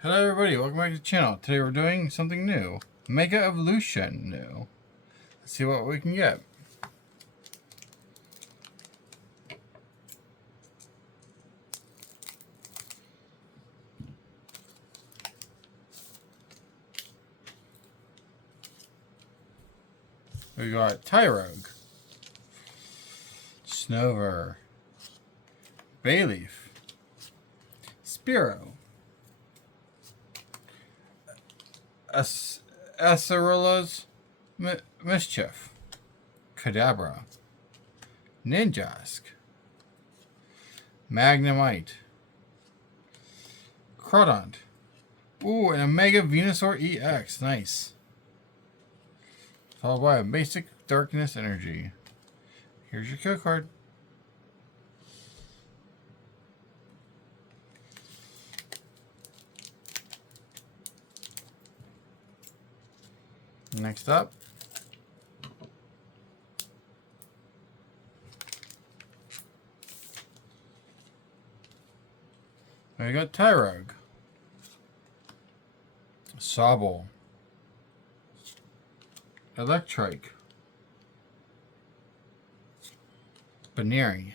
Hello everybody, welcome back to the channel. Today we're doing something new. Mega Evolution new. Let's see what we can get. We got Tyrogue, Snover, Bayleaf, Spearow, Acerilla's Mischief, Kadabra, Ninjask, Magnemite, Crawdont. Ooh, and a Mega Venusaur EX. Nice. Followed by a basic Darkness Energy. Here's your code card. Next up, we got Tyrogue, Sobble, Electrike, Baneri,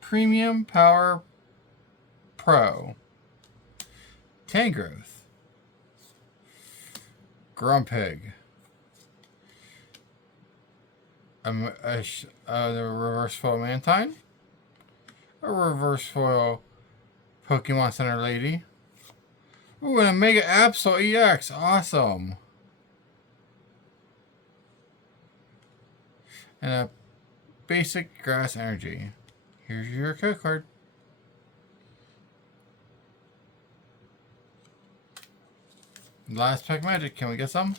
Premium Power Pro, Tangrowth, Grumpig, the Reverse Foil Mantine, a Reverse Foil Pokemon Center Lady. Ooh, and a Mega Absol EX. Awesome. And a basic Grass Energy. Here's your code card. Last pack magic. Can we get some?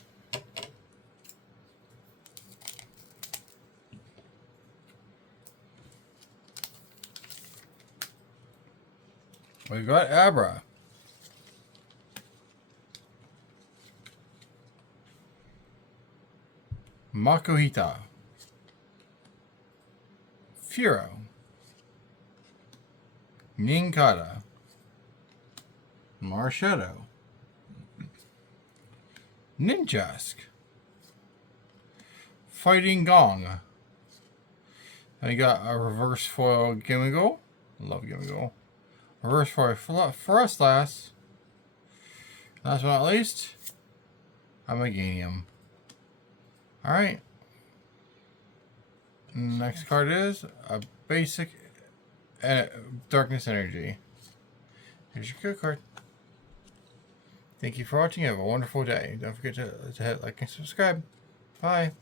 We've got Abra, Makuhita, Furo, Nincada, Marshadow, Ninjask, Fighting Gong. And you got a Reverse Foil Gimmighoul. Love Gimmighoul. Reverse Foil Frostlass. Last but not least, a Meganium. Alright. Next card is a basic Darkness Energy. Here's your code card. Thank you for watching. Have a wonderful day. Don't forget to hit like and subscribe. Bye.